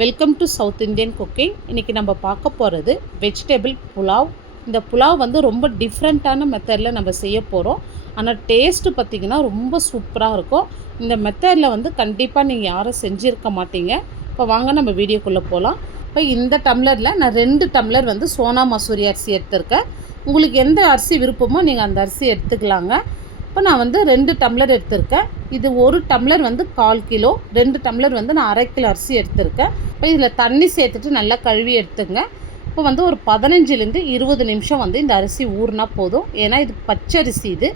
Welcome to south Indian cooking. இன்றைக்கி நம்ம பார்க்க போகிறது வெஜிடபிள் புலாவ். இந்த புலாவ் வந்து ரொம்ப டிஃப்ரெண்ட்டான மெத்தடில் நம்ம செய்ய போகிறோம். ஆனால் டேஸ்ட்டு பார்த்திங்கன்னா ரொம்ப சூப்பராக இருக்கும். இந்த மெத்தடில் வந்து கண்டிப்பாக நீங்கள் யாரும் செஞ்சுருக்க மாட்டீங்க. இப்போ வாங்க நம்ம வீடியோக்குள்ளே போகலாம். இப்போ இந்த டம்ளரில் நான் 2 டம்ளர் வந்து சோனா மசூரி அரிசி எடுத்திருக்கேன். உங்களுக்கு எந்த அரிசி விருப்பமோ நீங்கள் அந்த அரிசி எடுத்துக்கலாங்க. இப்போ நான் வந்து 2 டம்ளர் எடுத்திருக்கேன். இது 1 டம்ளர் வந்து 1/4 கிலோ, 2 டம்ளர் வந்து நான் 1/2 கிலோ அரிசி எடுத்திருக்கேன். இப்போ இதில் தண்ணி சேர்த்துட்டு நல்லா கழுவி எடுத்துங்க. இப்போ வந்து ஒரு 15லேருந்து 20 நிமிஷம் வந்து இந்த அரிசி ஊறினா போதும். ஏன்னா இது பச்சரிசி, இது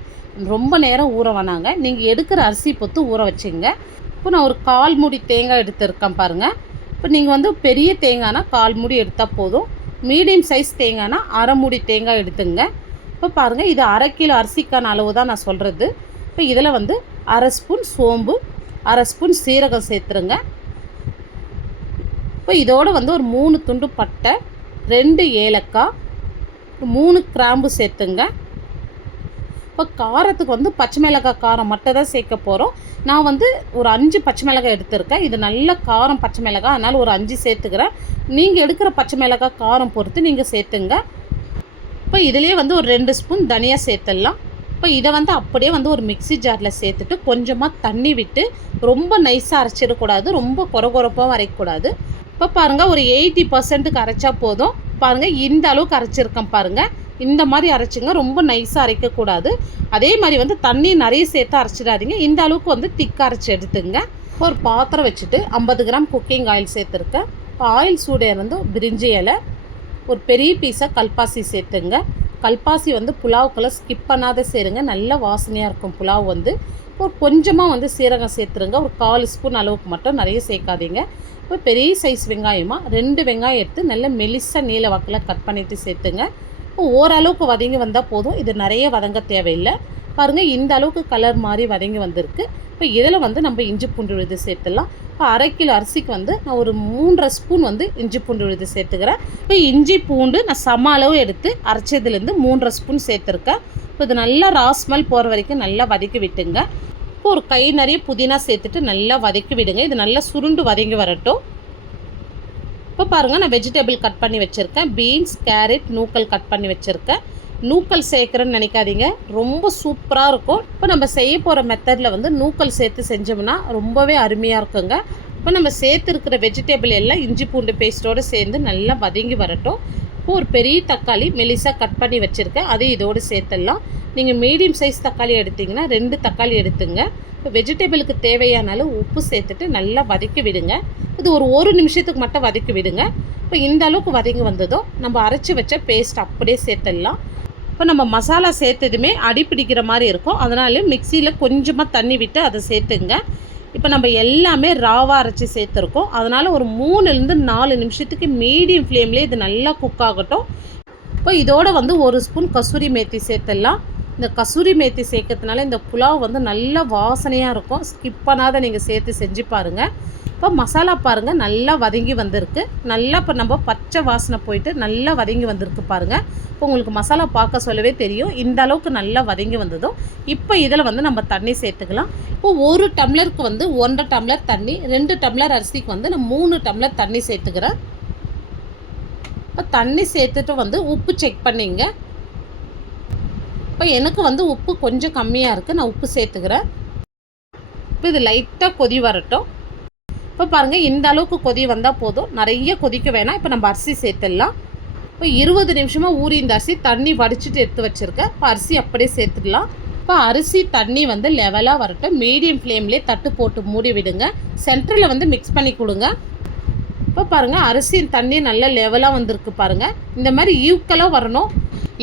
ரொம்ப நேரம் ஊற வேணாங்க. நீங்கள் எடுக்கிற அரிசி பொறுத்து ஊற வச்சுங்க. இப்போ நான் ஒரு 1/4 மூடி தேங்காய் எடுத்திருக்கேன் பாருங்கள். இப்போ நீங்கள் வந்து பெரிய தேங்காய்னா 1/4 மூடி எடுத்தால் போதும். மீடியம் சைஸ் தேங்காய்னா 1/2 மூடி தேங்காய் எடுத்துங்க. இப்போ பாருங்கள், இது 1/2 கிலோ அரிசிக்கான அளவு தான் நான் சொல்கிறது. இப்போ இதில் வந்து 1/2 ஸ்பூன் சோம்பு, 1/2 ஸ்பூன் சீரகம் சேர்த்துருங்க. இப்போ இதோடு வந்து ஒரு 3 துண்டு பட்டை, 2 ஏலக்காய், 3 கிராம்பு சேர்த்துங்க. இப்போ காரத்துக்கு வந்து பச்சை மிளகாய் காரம் மட்டும் தான் சேர்க்க போகிறோம். நான் வந்து ஒரு 5 பச்சை மிளகாய் எடுத்திருக்கேன். இது நல்ல காரம் பச்சை மிளகாய், அதனால் ஒரு 5 சேர்த்துக்கிறேன். நீங்கள் எடுக்கிற பச்சை மிளகாய் காரம் பொறுத்து நீங்கள் சேர்த்துங்க. இப்போ இதிலே வந்து ஒரு 2 ஸ்பூன் தனியாக சேர்த்துடலாம். இப்போ இதை வந்து அப்படியே வந்து ஒரு மிக்ஸி ஜாரில் சேர்த்துட்டு கொஞ்சமாக தண்ணி விட்டு, ரொம்ப நைஸாக அரைச்சிடக்கூடாது, ரொம்ப கொரகொரப்பாகவும் அரைக்கக்கூடாது. இப்போ பாருங்கள், ஒரு 80%க்கு அரைச்சா போதும். பாருங்கள், இந்த அளவுக்கு அரைச்சிருக்கேன் பாருங்கள். இந்த மாதிரி அரைச்சிங்க, ரொம்ப நைஸாக அரைக்கக்கூடாது. அதே மாதிரி வந்து தண்ணி நிறைய சேர்த்து அரைச்சிடாதீங்க. இந்த அளவுக்கு வந்து திக்காக அரைச்சி எடுத்துங்க. ஒரு பாத்திரம் வச்சுட்டு 50 கிராம் குக்கிங் ஆயில் சேர்த்துருக்கேன். இப்போ ஆயில் சூடேறந்து பிரிஞ்சி இலை, ஒரு பெரிய பீஸாக கல்பாசி சேர்த்துங்க. கல்பாசி வந்து புலாவுக்குள்ளே ஸ்கிப் பண்ணாத சேருங்க, நல்ல வாசனையாக இருக்கும் புலாவ் வந்து. ஒரு கொஞ்சமாக வந்து சீரகம் சேர்த்துருங்க, ஒரு 1/4 ஸ்பூன் அளவுக்கு மட்டும், நிறைய சேர்க்காதீங்க. இப்போ பெரிய சைஸ் வெங்காயமாக 2 வெங்காயம் எடுத்து நல்ல மெலிசாக நீல வாக்கில் கட் பண்ணிவிட்டு சேர்த்துங்க. இப்போ ஓரளவுக்கு வதங்கி வந்தால் போதும், இது நிறைய வதங்க தேவையில்லை. பாருங்கள், இந்த அளவுக்கு கலர் மாதிரி வதங்கி வந்திருக்கு. இப்போ இதில் வந்து நம்ம இஞ்சி பூண்டு விழுது சேர்த்துடலாம். இப்போ 1/2 கிலோ அரிசிக்கு வந்து நான் ஒரு 3.5 ஸ்பூன் வந்து இஞ்சி பூண்டு விழுது சேர்த்துக்கிறேன். இப்போ இஞ்சி பூண்டு நான் சம அளவு எடுத்து அரைச்சதுலேருந்து 3.5 ஸ்பூன் சேர்த்துருக்கேன். இப்போ இது நல்லா ராஸ்மல் போகிற வரைக்கும் நல்லா வதக்கி விட்டுங்க. இப்போ ஒரு கை நிறைய புதினா சேர்த்துட்டு நல்லா வதக்கி விடுங்க. இது நல்லா சுருண்டு வதங்கி வரட்டும். இப்போ பாருங்கள், நான் வெஜிடபிள் கட் பண்ணி வச்சுருக்கேன். பீன்ஸ், கேரட், நூக்கல் கட் பண்ணி வச்சுருக்கேன். நூக்கல் சேர்க்குறேன்னு நினைக்காதீங்க, ரொம்ப சூப்பராக இருக்கும். இப்போ நம்ம செய்ய போகிற மெத்தடில் வந்து நூக்கல் சேர்த்து செஞ்சோம்னா ரொம்பவே அருமையாக இருக்குங்க. இப்போ நம்ம சேர்த்துருக்கிற வெஜிடபிள் எல்லாம் இஞ்சி பூண்டு பேஸ்ட்டோடு சேர்ந்து நல்லா வதங்கி வரட்டும். இப்போ ஒரு பெரிய தக்காளி மெலிசாக கட் பண்ணி வச்சுருக்கேன், அதையும் இதோடு சேர்த்துடலாம். நீங்கள் மீடியம் சைஸ் தக்காளி எடுத்திங்கன்னா 2 தக்காளி எடுத்துங்க. இப்போ வெஜிடபிளுக்கு தேவையான அளவு உப்பு சேர்த்துட்டு நல்லா வதக்கி விடுங்க. இது ஒரு 1 நிமிஷத்துக்கு மட்டும் வதக்கி விடுங்க. இப்போ இந்த அளவுக்கு வதங்கி வந்ததும் நம்ம அரைச்சி வச்ச பேஸ்ட் அப்படியே சேர்த்துடலாம். இப்போ நம்ம மசாலா சேர்த்ததுமே அடி பிடிக்கிற மாதிரி இருக்கும், அதனால மிக்சியில் கொஞ்சமாக தண்ணி விட்டு அதை சேர்த்துங்க. இப்போ நம்ம எல்லாமே ராவாக அரைச்சி சேர்த்துருக்கோம், அதனால் ஒரு 3லேருந்து 4 நிமிஷத்துக்கு மீடியம் ஃப்ளேம்லேயே இது நல்லா குக் ஆகட்டும். இப்போ இதோட வந்து 1 ஸ்பூன் கசூரி மேத்தி சேர்த்துடலாம். இந்த கசூரி மேத்தி சேர்க்கறதுனால இந்த புலாவ் வந்து நல்ல வாசனையாக இருக்கும். ஸ்கிப் பண்ணாத நீங்கள் சேர்த்து செஞ்சு பாருங்கள். இப்போ மசாலா பாருங்கள், நல்லா வதங்கி வந்திருக்கு. நல்லா இப்போ நம்ம பச்சை வாசனை போயிட்டு நல்லா வதங்கி வந்திருக்கு பாருங்கள். இப்போ உங்களுக்கு மசாலா பார்க்க சொல்லவே தெரியும், இந்த அளவுக்கு நல்லா வதங்கி வந்ததும் இப்போ இதில் வந்து நம்ம தண்ணி சேர்த்துக்கலாம். இப்போ 1 டம்ளருக்கு வந்து 1.5 டம்ளர் தண்ணி, 2 டம்ளர் அரிசிக்கு வந்து நான் 3 டம்ளர் தண்ணி சேர்த்துக்கிறேன். இப்போ தண்ணி சேர்த்துட்டு வந்து உப்பு செக் பண்ணிங்க. இப்போ எனக்கு வந்து உப்பு கொஞ்சம் கம்மியாக இருக்குது, நான் உப்பு சேர்த்துக்கிறேன். இப்போ இது லைட்டாக கொதி வரட்டும். இப்போ பாருங்கள், இந்த அளவுக்கு கொதி வந்தால் போதும், நிறைய கொதிக்க வேணாம். இப்போ நம்ம அரிசி சேர்த்துடலாம். இப்போ 20 நிமிஷமாக ஊறி இந்த அரிசி தண்ணி வடிச்சிட்டு எடுத்து வச்சுருக்கேன். இப்போ அரிசி அப்படியே சேர்த்துடலாம். இப்போ அரிசி தண்ணி வந்து லெவலாக வரட்டும். மீடியம் ஃப்ளேம்லேயே தட்டு போட்டு மூடி விடுங்க. சென்டரில் வந்து மிக்ஸ் பண்ணி கொடுங்க. இப்போ பாருங்கள், அரிசி தண்ணி நல்லா லெவலாக வந்திருக்கு பாருங்கள். இந்த மாதிரி ஈக்குவலாக வரணும்.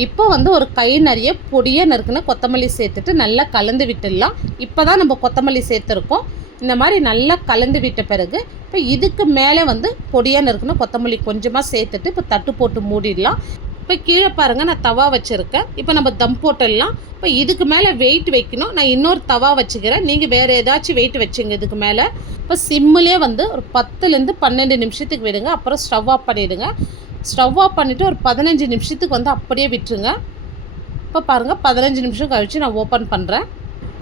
இப்போ வந்து ஒரு கை நிறைய பொடியாக நறுக்குன்னு கொத்தமல்லி சேர்த்துட்டு நல்லா கலந்து விட்டுடலாம். இப்போ தான் நம்ம கொத்தமல்லி சேர்த்துருக்கோம். இந்த மாதிரி நல்லா கலந்து விட்ட பிறகு இப்போ இதுக்கு மேலே வந்து பொடியாக நறுக்குன்னு கொத்தமல்லி கொஞ்சமாக சேர்த்துட்டு இப்போ தட்டு போட்டு மூடிடலாம். இப்போ கீழே பாருங்கள், நான் தவா வச்சுருக்கேன். இப்போ நம்ம தம் போட்டுடலாம். இப்போ இதுக்கு மேலே வெயிட் வைக்கணும். நான் இன்னொரு தவா வச்சுக்கிறேன், நீங்கள் வேறு ஏதாச்சும் வெயிட் வச்சுங்க இதுக்கு மேலே. இப்போ சிம்மிலே வந்து ஒரு 10லேருந்து 12 நிமிஷத்துக்கு விடுங்க. அப்புறம் ஸ்டவ் ஆஃப் பண்ணிவிடுங்க. ஸ்டவ் ஆஃப் பண்ணிவிட்டு ஒரு 15 நிமிஷத்துக்கு வந்து அப்படியே விட்டுருங்க. இப்போ பாருங்கள், 15 நிமிஷம் கழித்து நான் ஓப்பன் பண்ணுறேன்.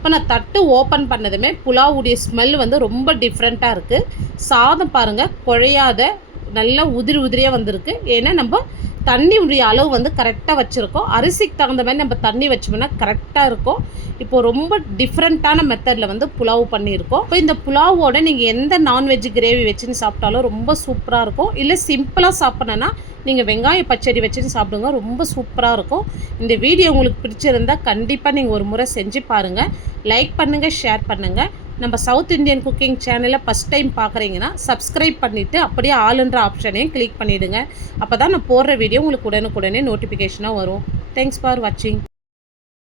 இப்போ நான் தட்டு ஓப்பன் பண்ணதுமே புலாவுடைய ஸ்மெல் வந்து ரொம்ப டிஃப்ரெண்ட்டாக இருக்குது. சாதம் பாருங்கள் குழையாத நல்லா உதிரி உதிரியாக வந்திருக்கு. ஏன்னா நம்ம தண்ணி உடைய அளவு வந்து கரெக்டாக வச்சுருக்கோம். அரிசிக்கு தகுந்த மாதிரி நம்ம தண்ணி வச்சோம்னா கரெக்டாக இருக்கும். இப்போது ரொம்ப டிஃப்ரெண்ட்டான மெத்தடில் வந்து புலாவ் பண்ணியிருக்கோம். இப்போ இந்த புலாவோட நீங்கள் எந்த நான்வெஜ் கிரேவி வச்சுன்னு சாப்பிட்டாலும் ரொம்ப சூப்பராக இருக்கும். இல்லை சிம்பிளாக சாப்பிட்ணுன்னா நீங்கள் வெங்காய பச்சடி வச்சுன்னு சாப்பிடுங்க, ரொம்ப சூப்பராக இருக்கும். இந்த வீடியோ உங்களுக்கு பிடிச்சிருந்தால் கண்டிப்பாக நீங்கள் ஒரு முறை செஞ்சு பாருங்கள். லைக் பண்ணுங்கள், ஷேர் பண்ணுங்கள். நம்ம சவுத் இந்தியன் குக்கிங் சேனலை ஃபஸ்ட் டைம் பார்க்குறீங்கன்னா சப்ஸ்கிரைப் பண்ணிவிட்டு அப்படியே ஆளுன்ற ஆப்ஷனையும் கிளிக் பண்ணிவிடுங்க. அப்போ தான் நான் போடுற வீடியோ உங்களுக்கு உடனுக்குடனே நோட்டிஃபிகேஷனாக வரும். தேங்க்ஸ் ஃபார் வாட்சிங்.